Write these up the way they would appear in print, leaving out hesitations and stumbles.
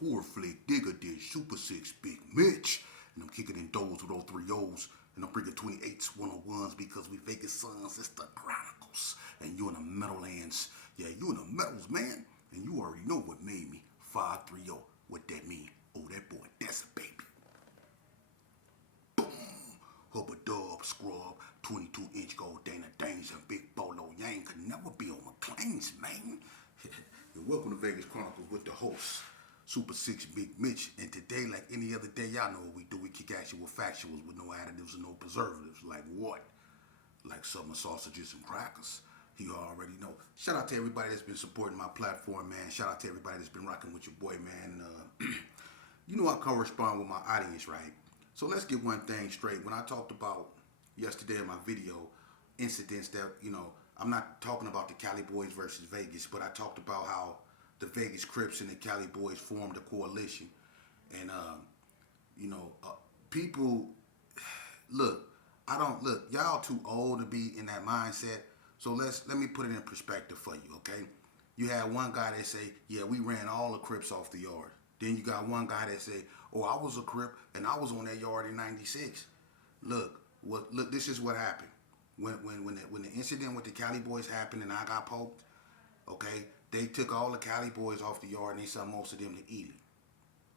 Horror Flick Digger did Super 6 Big Mitch. And I'm kicking in doors with all three O's. And I'm bringing 28s, 101s because we Vegas sons. It's the Chronicles. And you in the Meadowlands. Yeah, you in the Meadows, man. And you already know what made me 530. What that mean? Oh, that boy, that's a baby. Boom. Hubba dub, scrub, 22-inch gold Dana Danes and Big Bolo Yang could never be on McLean's, man. And welcome to Vegas Chronicles with the host, Super 6 Big Mitch. And today, like any other day, y'all know what we do. We kick actual factuals with no additives and no preservatives. Like what? Like summer sausages and crackers. You already know. Shout out to everybody that's been supporting my platform, man. Shout out to everybody that's been rocking with your boy, man. You know I correspond with my audience, right? So let's get one thing straight. When I talked about yesterday in my video, incidents that, I'm not talking about the Cali Boys versus Vegas, but I talked about how the Vegas Crips and the Cali Boys formed a coalition. And, people, look, y'all too old to be in that mindset. So let me put it in perspective for you, okay? You had one guy that say, yeah, we ran all the Crips off the yard. Then you got one guy that say, oh, I was a Crip and I was on that yard in '96. Look, this is what happened. When the incident with the Cali Boys happened and I got poked, okay, they took all the Cali Boys off the yard and they sent most of them to Ely.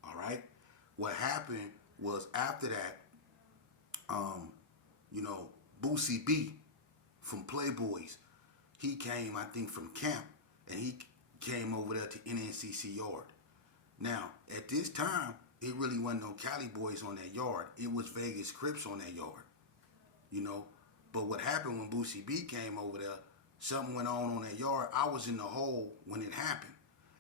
All right? What happened was after that, Boosie B from Playboys, he came, I think, from camp, and he came over there to Nncc yard. Now, at this time, it really wasn't no Cali Boys on that yard. It was Vegas Crips on that yard, But what happened when Boosie B came over there, something went on that yard. I was in the hole when it happened.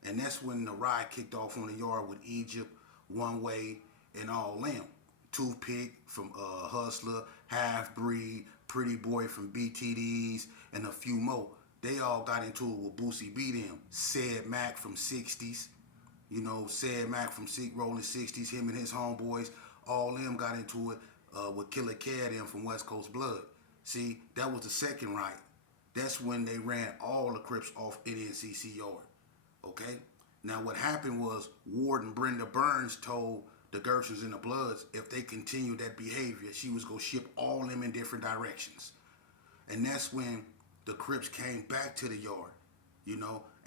And that's when the riot kicked off on the yard with Egypt, One Way, and all them. Toothpick from Hustler, Half Breed, Pretty Boy from BTDs, and a few more. They all got into it with Boosie B them. Said Mac from 60s. Said Mac from Rolling 60s, him and his homeboys, all them got into it with Killer Cat them from West Coast Blood. See, that was the second riot. That's when they ran all the Crips off Nncc yard. Okay? Now what happened was Warden Brenda Burns told the Gersons and the Bloods if they continued that behavior, she was going to ship all them in different directions. And that's when the Crips came back to the yard.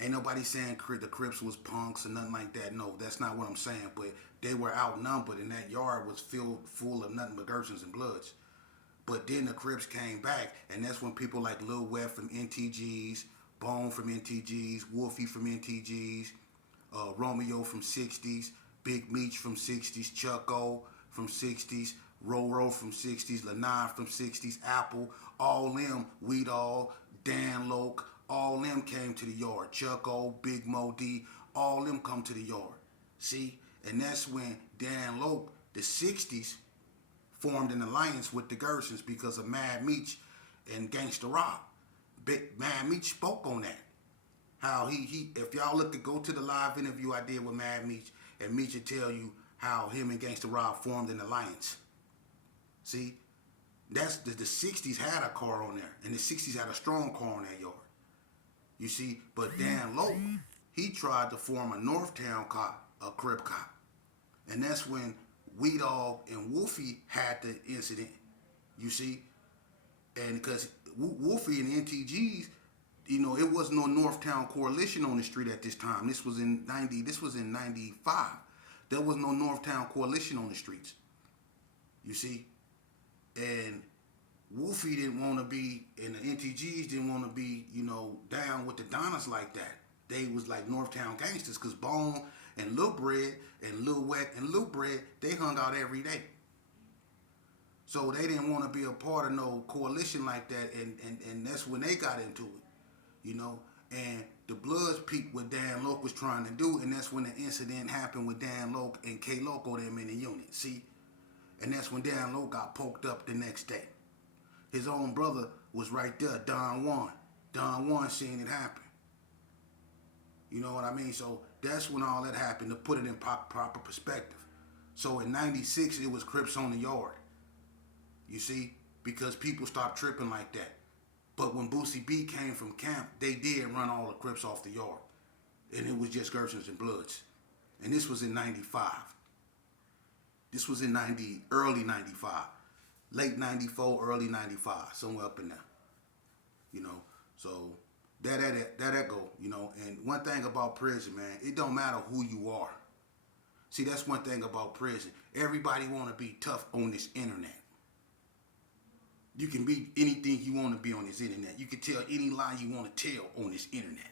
Ain't nobody saying the Crips was punks or nothing like that. No, that's not what I'm saying. But they were outnumbered and that yard was filled full of nothing but Gersons and Bloods. But then the Crips came back, and that's when people like Lil Wet from NTGs, Bone from NTGs, Wolfie from NTGs, Romeo from 60s, Big Meech from 60s, Chucko from 60s, Roro from 60s, Lanai from 60s, Apple, all them, Weed All, Dan Loke, all them came to the yard. Chucko, Big Mo D, all them come to the yard. See? And that's when Dan Loke, the 60s, formed an alliance with the Gersons because of Mad Meech and Gangsta Rob. Mad Meech spoke on that. How he if y'all look to go to the live interview I did with Mad Meech, and Meech will tell you how him and Gangsta Rob formed an alliance. See? That's the 60s had a car on there, and the 60s had a strong car on that yard. You see? But Dan Loke, he tried to form a Northtown cop, a Crip cop. And that's when Weed Dog and Wolfie had the incident, you see? And because Wolfie and the NTGs, it wasn't no Northtown coalition on the street at this time. This was in 95. There was no Northtown coalition on the streets. You see? And Wolfie didn't want to be, and the NTGs didn't want to be, down with the Donnas like that. They was like Northtown gangsters, because Bone and Lil Bread and Lil Wet and Lil Bread, they hung out every day. So they didn't want to be a part of no coalition like that, and that's when they got into it, And the Bloods peeped what Dan Loke was trying to do, and that's when the incident happened with Dan Loke and K Loco them in the unit, see? And that's when Dan Loke got poked up the next day. His own brother was right there, Don Juan. Don Juan seen it happen. You know what I mean? So that's when all that happened, to put it in proper perspective. So in 96, it was Crips on the yard. You see? Because people stopped tripping like that. But when Boosie B came from camp, they did run all the Crips off the yard. And it was just Gersons and Bloods. And this was in 95. This was in early 95. Late 94, early 95, somewhere up in there. You know, so that go, you know. And one thing about prison, man, it don't matter who you are. See, that's one thing about prison. Everybody want to be tough on this internet. You can be anything you want to be on this internet. You can tell any lie you want to tell on this internet.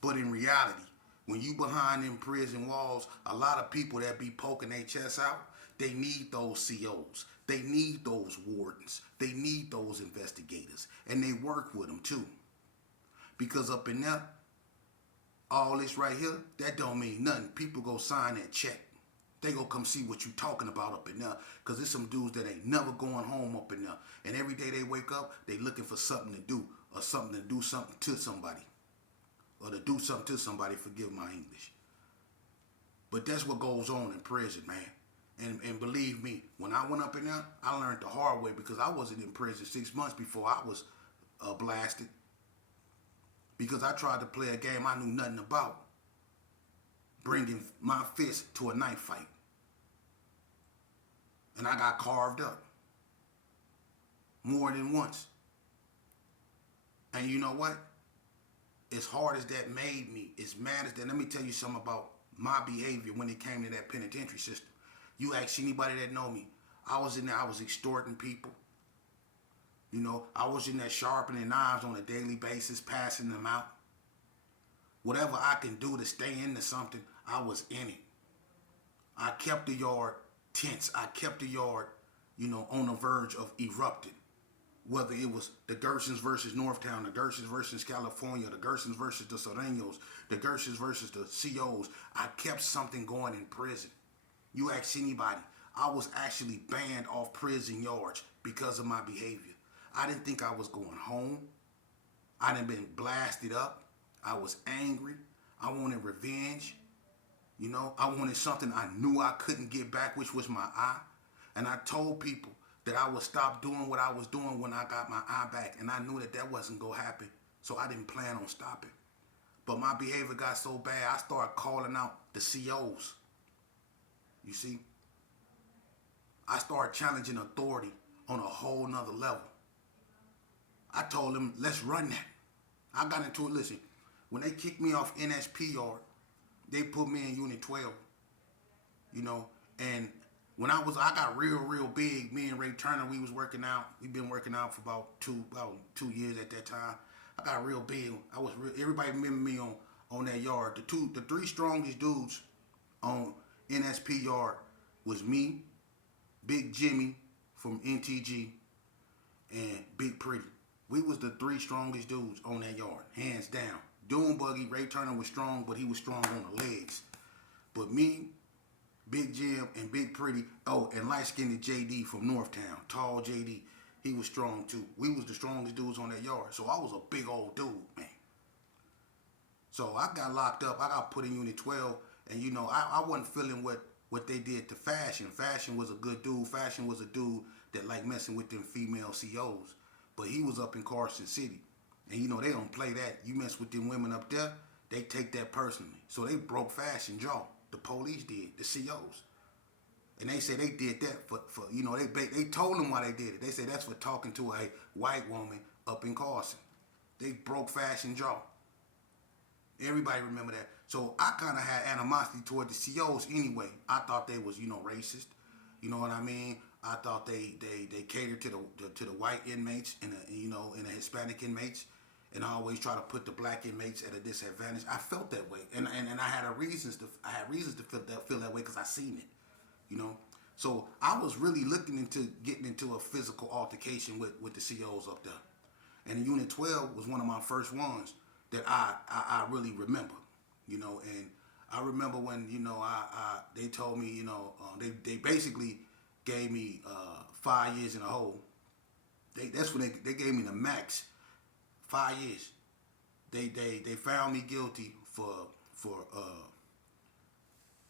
But in reality, when you behind them prison walls, a lot of people that be poking their chests out, they need those COs. They need those wardens. They need those investigators. And they work with them too. Because up in there, all this right here, that don't mean nothing. People go sign that check. They go come see what you talking about up in there. Because there's some dudes that ain't never going home up in there. And every day they wake up, they looking for something to do. Or something to do something to somebody. Or to do something to somebody, forgive my English. But that's what goes on in prison, man. And believe me, when I went up in there, I learned the hard way because I wasn't in prison 6 months before I was blasted. Because I tried to play a game I knew nothing about. Bringing my fist to a knife fight. And I got carved up. More than once. And you know what? As hard as that made me, as mad as that, let me tell you something about my behavior when it came to that penitentiary system. You ask anybody that know me, I was in there, I was extorting people. You know, I was in there sharpening knives on a daily basis, passing them out. Whatever I can do to stay into something, I was in it. I kept the yard tense. I kept the yard, you know, on the verge of erupting. Whether it was the Gersons versus Northtown, the Gersons versus California, the Gersons versus the Sureños, the Gersons versus the COs, I kept something going in prison. You ask anybody, I was actually banned off prison yards because of my behavior. I didn't think I was going home. I done been blasted up. I was angry. I wanted revenge. You know, I wanted something I knew I couldn't get back, which was my eye. And I told people that I would stop doing what I was doing when I got my eye back. And I knew that that wasn't going to happen. So I didn't plan on stopping. But my behavior got so bad, I started calling out the COs. You see? I started challenging authority on a whole nother level. I told them, let's run that. I got into it. Listen, when they kicked me off NSP yard, they put me in Unit 12. You know, and when I got real big. Me and Ray Turner, we was working out. We've been working out for about 2 years at that time. I got real big. Everybody remember me on that yard. The three strongest dudes on NSP yard was me, Big Jimmy from Nncc, and Big Pretty. We was the three strongest dudes on that yard, hands down. Doom Buggy, Ray Turner was strong, but he was strong on the legs. But me, Big Jim, and Big Pretty, and light-skinned JD from Northtown, tall JD, he was strong too. We was the strongest dudes on that yard. So I was a big old dude, man. So I got locked up. I got put in Unit 12, and you know, I wasn't feeling what they did to Fashion. Fashion was a good dude. Fashion was a dude that liked messing with them female COs. But he was up in Carson City. And you know, they don't play that. You mess with them women up there, they take that personally. So they broke Fashion jaw. The police did, the COs. And they say they did that for you know, they told them why they did it. They say that's for talking to a white woman up in Carson. They broke Fashion jaw. Everybody remember that. So I kind of had animosity toward the COs anyway. I thought they was, you know, racist. You know what I mean? I thought they catered to the white inmates and the Hispanic inmates, and I always try to put the black inmates at a disadvantage. I felt that way, and I had reasons to feel that way because I seen it, you know. So I was really looking into getting into a physical altercation with the COs up there, and Unit 12 was one of my first ones that I really remember, you know. And I remember when, you know, they told me, you know, they basically gave me 5 years in a hole. That's when they gave me the max, 5 years. They found me guilty for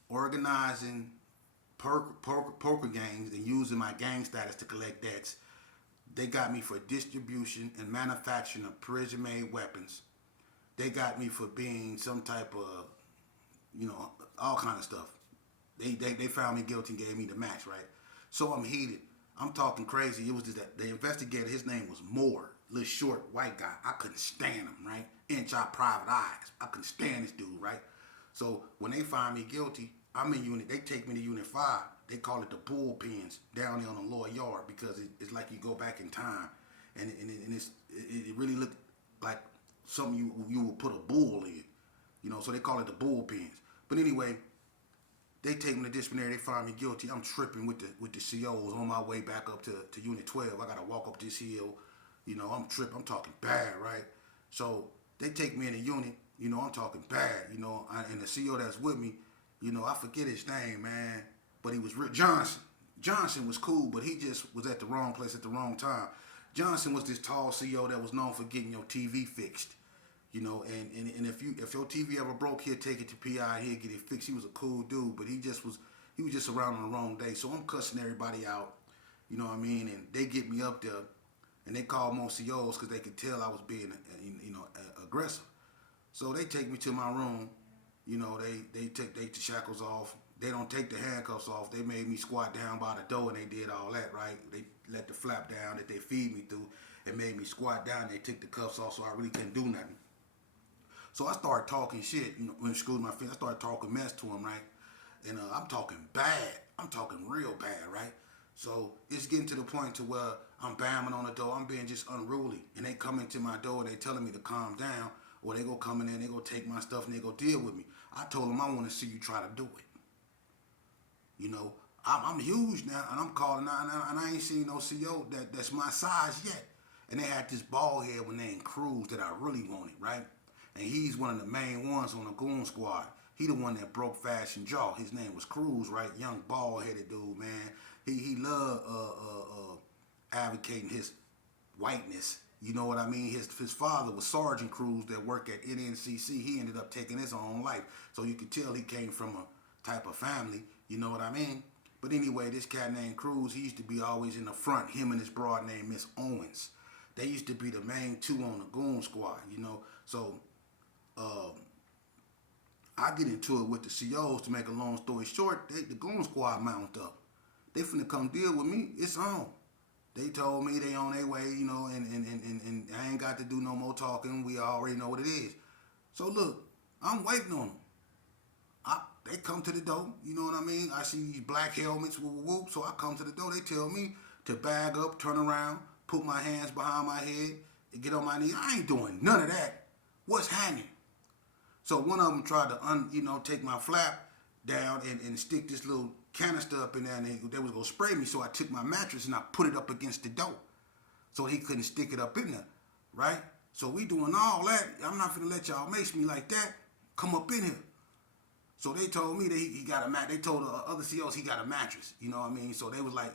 organizing poker games and using my gang status to collect debts. They got me for distribution and manufacturing of prison-made weapons. They got me for being some type of all kind of stuff. They found me guilty and gave me the max, right? So I'm heated. I'm talking crazy. It was just that the investigator, his name was Moore, little short white guy. I couldn't stand him, right? Inch out private eyes. I couldn't stand this dude, right? So when they find me guilty, I'm in unit. They take me to unit 5. They call it the bullpens down there on the lower yard because it's like you go back in time, and it really looked like something you would put a bull in, So they call it the bullpens. But anyway, they take me to disciplinary. They find me guilty. I'm tripping with the COs on my way back up to Unit 12. I gotta walk up this hill. I'm tripping. I'm talking bad, right? So they take me in a unit. I'm talking bad. And the CO that's with me, I forget his name, man, but he was Johnson. Johnson was cool, but he just was at the wrong place at the wrong time. Johnson was this tall CO that was known for getting your TV fixed. And if your TV ever broke, he'd take it to PI, he'd get it fixed. He was a cool dude, but he was just around on the wrong day. So I'm cussing everybody out, you know what I mean? And they get me up there, and they call more COs because they could tell I was being, aggressive. So they take me to my room. They take the shackles off. They don't take the handcuffs off. They made me squat down by the door, and they did all that, right? They let the flap down that they feed me through and made me squat down. They took the cuffs off, so I really couldn't do nothing. So I started talking shit, when school my friends. I started talking mess to them, right? And I'm talking bad. I'm talking real bad, right? So it's getting to the point to where I'm banging on the door. I'm being just unruly. And they come into my door and they telling me to calm down, or they go come in there and they go take my stuff and they go deal with me. I told them I want to see you try to do it. I'm huge now, and I'm calling out, and I ain't seen no CO that's my size yet. And they had this bald head named Cruz that I really wanted, right? And he's one of the main ones on the goon squad. He the one that broke Fashion Jaw. His name was Cruz, right? Young bald-headed dude, man. He loved advocating his whiteness. You know what I mean? His father was Sergeant Cruz that worked at Nncc. He ended up taking his own life. So you could tell he came from a type of family. You know what I mean? But anyway, this cat named Cruz, he used to be always in the front. Him and his broad named Miss Owens. They used to be the main two on the goon squad, So I get into it with the COs. To make a long story short, the goon squad mount up. They finna come deal with me. It's on. They told me they on their way, and I ain't got to do no more talking. We already know what it is. So look, I'm waiting on them. They come to the door, you know what I mean? I see these black helmets, whoop, whoop, whoop. So I come to the door. They tell me to bag up, turn around, put my hands behind my head, and get on my knees. I ain't doing none of that. What's hanging? So one of them tried to, take my flap down and stick this little canister up in there, and they was gonna spray me. So I took my mattress and I put it up against the door, so he couldn't stick it up in there, right? So we doing all that. I'm not finna let y'all mace me like that. Come up in here. So they told me that he got a mat. They told the other COs he got a mattress. You know what I mean? So they was like,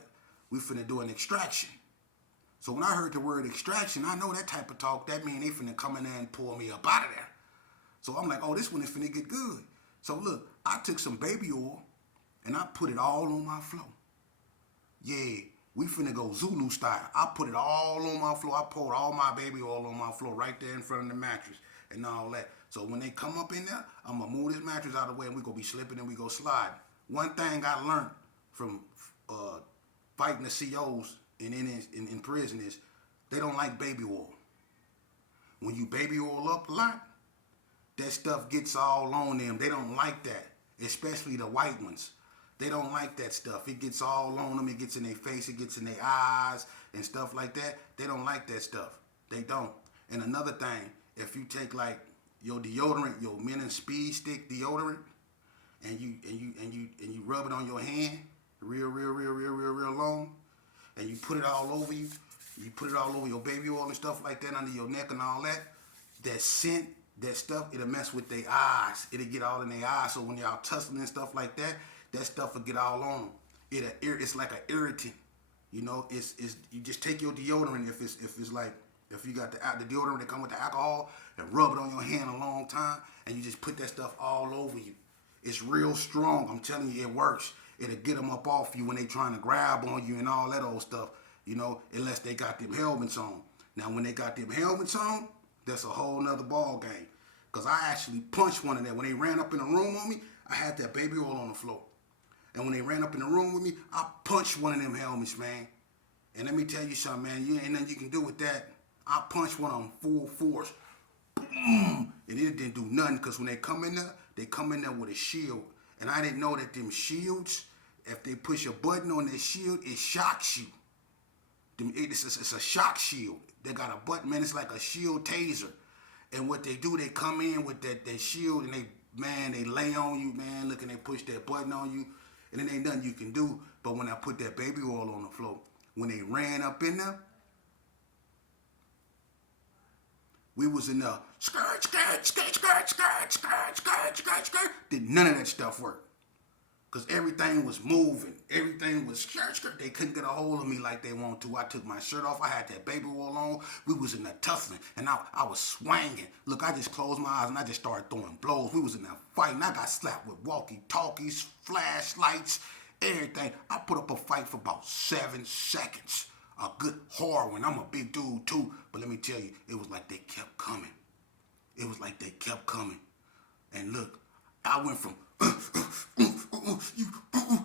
we finna do an extraction. So when I heard the word extraction, I know that type of talk. That mean they finna come in there and pull me up out of there. So I'm like, oh, this one is finna get good. So look, I took some baby oil and I put it all on my floor. Yeah, we finna go Zulu style. I put it all on my floor. I poured all my baby oil on my floor right there in front of the mattress and all that. So when they come up in there, I'm gonna move this mattress out of the way and we gonna be slipping and we go sliding. One thing I learned from fighting the COs in prison is they don't like baby oil. When you baby oil up a lot, that stuff gets all on them. They don't like that, especially the white ones. They don't like that stuff. It gets all on them. It gets in their face. It gets in their eyes and stuff like that. They don't like that stuff. They don't. And another thing, if you take like your deodorant, your Men and Speed Stick deodorant, and you rub it on your hand, real long, and you put it all over you. You put it all over your baby oil and stuff like that under your neck and all that. That scent, that stuff, it'll mess with their eyes. It'll get all in their eyes. So when y'all tussling and stuff like that, that stuff will get all on them. It's like an irritant. It's you just take your deodorant if you got the deodorant that come with the alcohol and rub it on your hand a long time and you just put that stuff all over you. It's real strong. I'm telling you, it works. It'll get them up off you when they trying to grab on you and all that old stuff, unless they got them helmets on. Now, when they got them helmets on, that's a whole nother ball game. Because I actually punched one of them. When they ran up in the room on me, I had that baby oil on the floor. And when they ran up in the room with me, I punched one of them helmets, man. And let me tell you something, man. You ain't nothing you can do with that. I punched one of them full force. Boom! And it didn't do nothing because when they come in there with a shield. And I didn't know that them shields, if they push a button on their shield, it shocks you. It's a shock shield. They got a button, man. It's like a shield taser. And what they do, they come in with that shield and they lay on you, man. Look, and they push that button on you. And it ain't nothing you can do. But when I put that baby oil on the floor, when they ran up in there, we was in the skirt. Did none of that stuff work. Because everything was moving. Everything was skirt. They couldn't get a hold of me like they want to. I took my shirt off. I had that baby oil on. We was in the toughness. And I was swinging. Look, I just closed my eyes and I just started throwing blows. We was in that fight. And I got slapped with walkie-talkies, flashlights, everything. I put up a fight for about 7 seconds. A good hard one. I'm a big dude too. But let me tell you, it was like they kept coming. It was like they kept coming. And look, I went from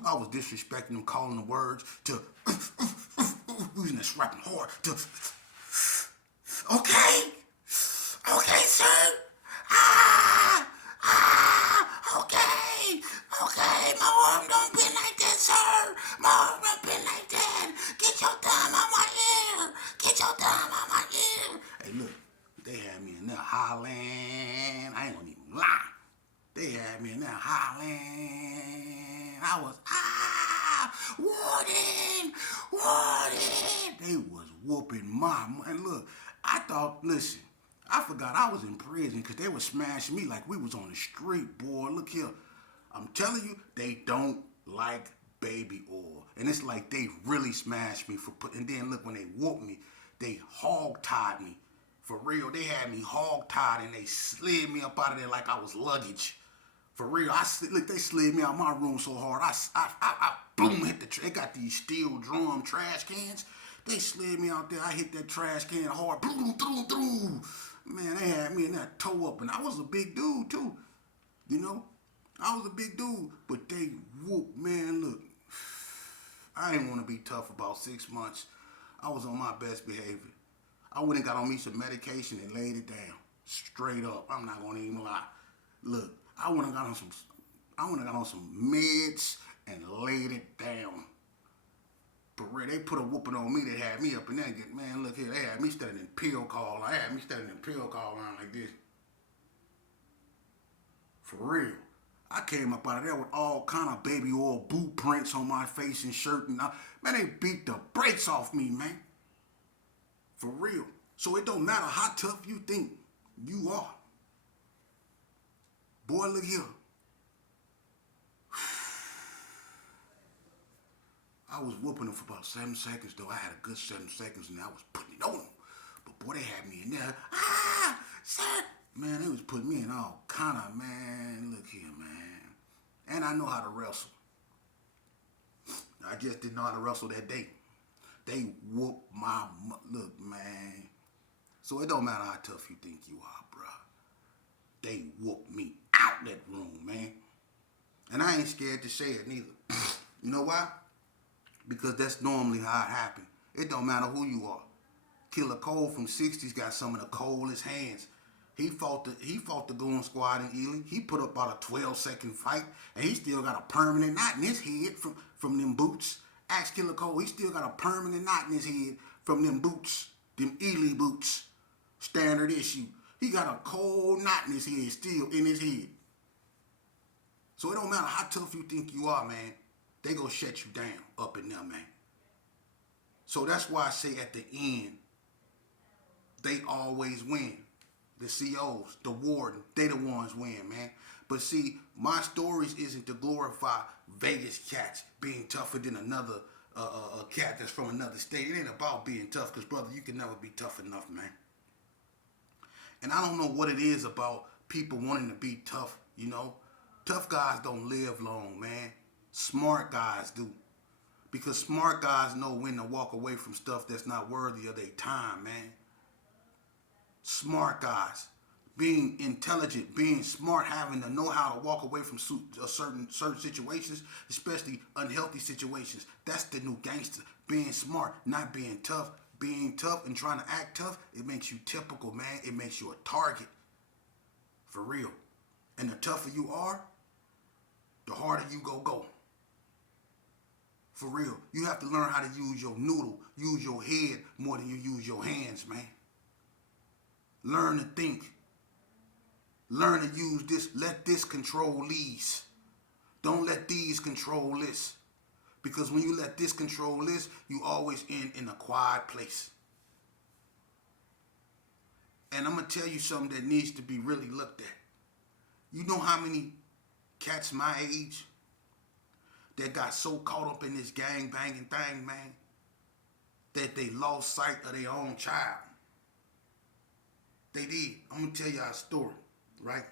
I was disrespecting them, calling the words to using that rapping hard to okay, sir. Okay, my arm don't bend like that, sir. My arm don't bend like that. Get your thumb on my ear. Get your thumb on my ear. Hey, look, they had me in there hollering. I ain't gonna even lie. They had me in there hollering. I was, warden. They was whooping my, and look, I thought, listen, I forgot I was in prison because they was smashing me like we was on the street, boy. Look here. I'm telling you, they don't like baby oil. And it's like they really smashed me and then look, when they whooped me, they hog-tied me. For real, they had me hog-tied and they slid me up out of there like I was luggage. For real, they slid me out my room so hard. I boom, hit the, they got these steel drum trash cans. They slid me out there. I hit that trash can hard. Boom. Man, they had me in that toe up, and I was a big dude too. You know, I was a big dude, but they whooped. Man, look, I didn't want to be tough about 6 months. I was on my best behavior. I went and got on me some medication and laid it down. Straight up. I'm not gonna even lie. Look, I went and got on some meds and laid it down. For real, they put a whooping on me that had me up in there. Man, look here, they had me standing in pill call. I had me standing in pill call line like this. For real. I came up out of there with all kind of baby oil boot prints on my face and shirt. And man, they beat the brakes off me, man. For real. So it don't matter how tough you think you are. Boy, look here. I was whooping them for about 7 seconds, though. I had a good 7 seconds, and I was putting it on them. But boy, they had me in there. Sir. Man, they was putting me in all kind of, man, look here, man. And I know how to wrestle. I just didn't know how to wrestle that day. They whooped my, look, man. So it don't matter how tough you think you are, bro. They whooped me out that room, man. And I ain't scared to say it neither. You know why? Because that's normally how it happened. It don't matter who you are. Killer Cole from 60's got some of the coldest hands. He fought the Goon Squad in Ely. He put up about a 12-second fight, and he still got a permanent knot in his head from them boots. Ask Killer Cole, he still got a permanent knot in his head from them boots, them Ely boots, standard issue. He got a cold knot in his head, still in his head. So it don't matter how tough you think you are, man. They gonna shut you down up in there, man. So that's why I say at the end, they always win. The COs, the warden, they the ones win, man. But see, my stories isn't to glorify Vegas cats being tougher than another cat that's from another state. It ain't about being tough, because, brother, you can never be tough enough, man. And I don't know what it is about people wanting to be tough, you know. Tough guys don't live long, man. Smart guys do. Because smart guys know when to walk away from stuff that's not worthy of their time, man. Smart guys. being intelligent, being smart, having to know how to walk away from certain situations, especially unhealthy situations. That's the new gangster. Being smart, not being tough. Being tough and trying to act tough, it makes you typical, man. It makes you a target. For real. And the tougher you are, the harder you go. For real. You have to learn how to use your noodle, use your head more than you use your hands, man. Learn to think. Learn to use this. Let this control these. Don't let these control this. Because when you let this control this, you always end in a quiet place. And I'm going to tell you something that needs to be really looked at. You know how many cats my age that got so caught up in this gang banging thing, man, that they lost sight of their own child? They did. I'm going to tell you a story, right?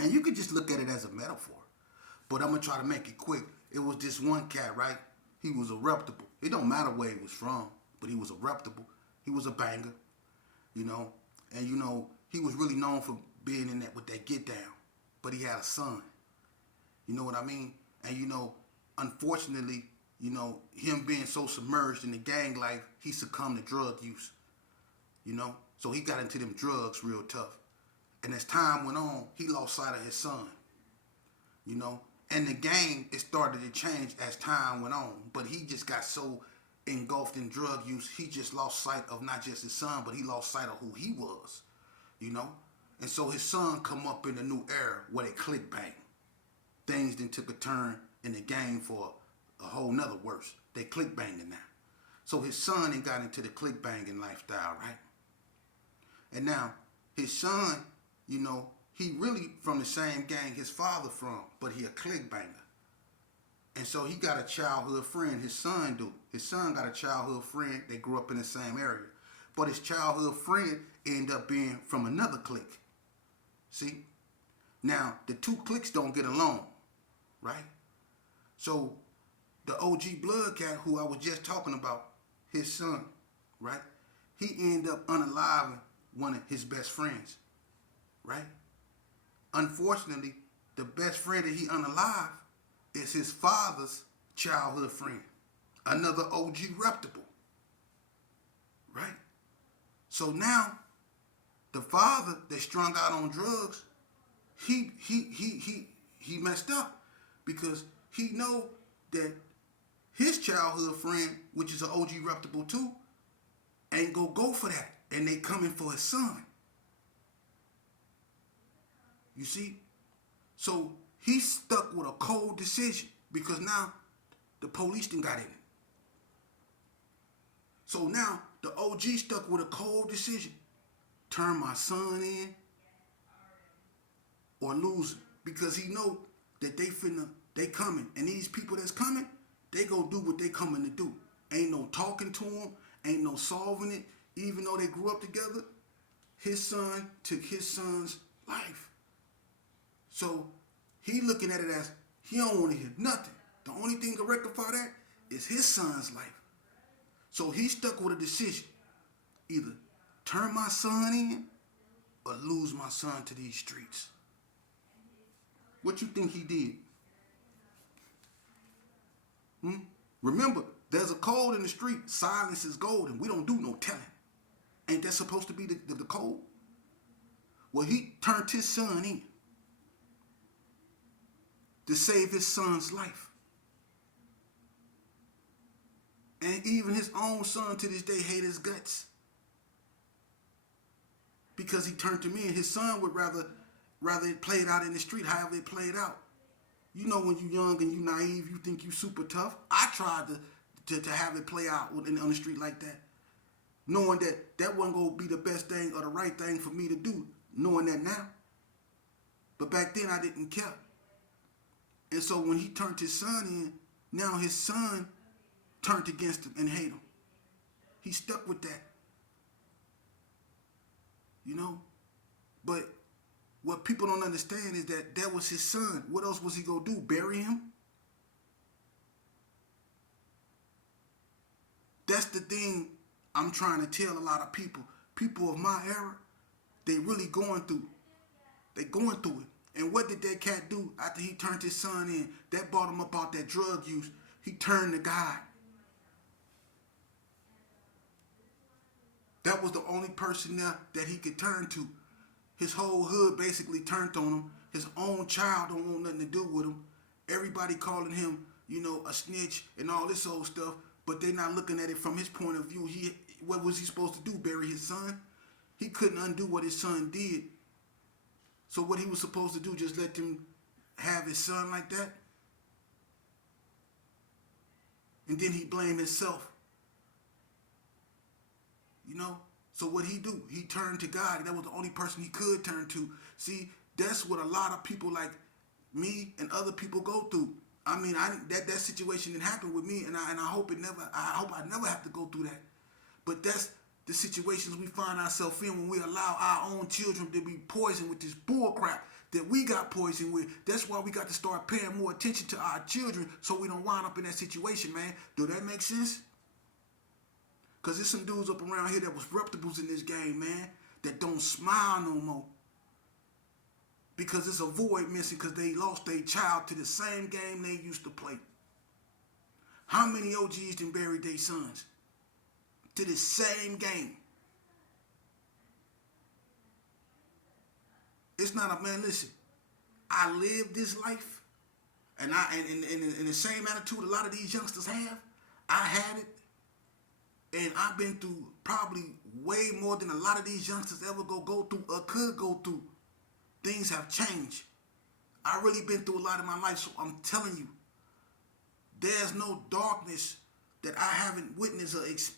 And you could just look at it as a metaphor. But I'm going to try to make it quick. It was this one cat, right? He was a reputable. It don't matter where he was from, but he was a reputable. He was a banger, you know. And, you know, he was really known for being in that with that get down. But he had a son. You know what I mean? And, you know, unfortunately, you know, him being so submerged in the gang life, he succumbed to drug use, you know. So he got into them drugs real tough. And as time went on, he lost sight of his son, you know. And the game, it started to change as time went on. But he just got so engulfed in drug use, he just lost sight of not just his son, but he lost sight of who he was, you know. And so his son come up in a new era where they click bang. Things then took a turn in the game for a whole nother worse. They click banging now. So his son then got into the click banging lifestyle, right? And now his son, you know, he really from the same gang his father from, but he a click banger. And so he got a childhood friend, his son do. His son got a childhood friend, they grew up in the same area. But his childhood friend ended up being from another clique. See? Now, the two cliques don't get along, right? So the OG blood cat who I was just talking about, his son, right? He ended up unaliving one of his best friends, right? Unfortunately, the best friend that he unalived is his father's childhood friend, another OG reputable, right? So now, the father that strung out on drugs, he messed up because he know that his childhood friend, which is an OG reputable too, ain't go for that, and they coming for his son. You see? So he's stuck with a cold decision because now the police done got in it. So now the OG stuck with a cold decision. Turn my son in or lose him. Because he know that they coming. And these people that's coming, they go do what they coming to do. Ain't no talking to them. Ain't no solving it. Even though they grew up together, his son took his son's life. So he looking at it as he don't want to hear nothing. The only thing to rectify that is his son's life. So he stuck with a decision. Either turn my son in or lose my son to these streets. What you think he did? Remember, there's a code in the street. Silence is gold, and we don't do no telling. Ain't that supposed to be the code? Well, he turned his son in to save his son's life. And even his own son to this day hate his guts. Because he turned him in. His son would rather it played out in the street, however it played out. You know when you young and you naive, you think you super tough. I tried to have it play out on the street like that. Knowing that wasn't going to be the best thing or the right thing for me to do. Knowing that now. But back then I didn't care. And so when he turned his son in, now his son turned against him and hate him. He stuck with that. You know? But what people don't understand is that was his son. What else was he going to do? Bury him? That's the thing I'm trying to tell a lot of people. People of my era, they really going through. They going through it. And what did that cat do after he turned his son in? That brought him up out that drug use. He turned to God. That was the only person there that he could turn to. His whole hood basically turned on him. His own child don't want nothing to do with him. Everybody calling him, a snitch and all this old stuff, but they not looking at it from his point of view. What was he supposed to do? Bury his son? He couldn't undo what his son did. So what he was supposed to do, just let them have his son like that? And then he blamed himself. So what he do? He turned to God. And that was the only person he could turn to. See, that's what a lot of people like me and other people go through. I mean, that situation didn't happen with me, and I hope I never have to go through that. But that's the situations we find ourselves in when we allow our own children to be poisoned with this bull crap that we got poisoned with. That's why we got to start paying more attention to our children so we don't wind up in that situation, man. Do that make sense? Because there's some dudes up around here that was reputables in this game, man, that don't smile no more. Because it's a void missing because they lost their child to the same game they used to play. How many OGs done buried their sons to the same game? It's not man, listen, I lived this life, and in the same attitude a lot of these youngsters have, I had it. And I've been through probably way more than a lot of these youngsters ever go through or could go through. Things have changed. I really been through a lot in my life, so I'm telling you, there's no darkness that I haven't witnessed or experienced.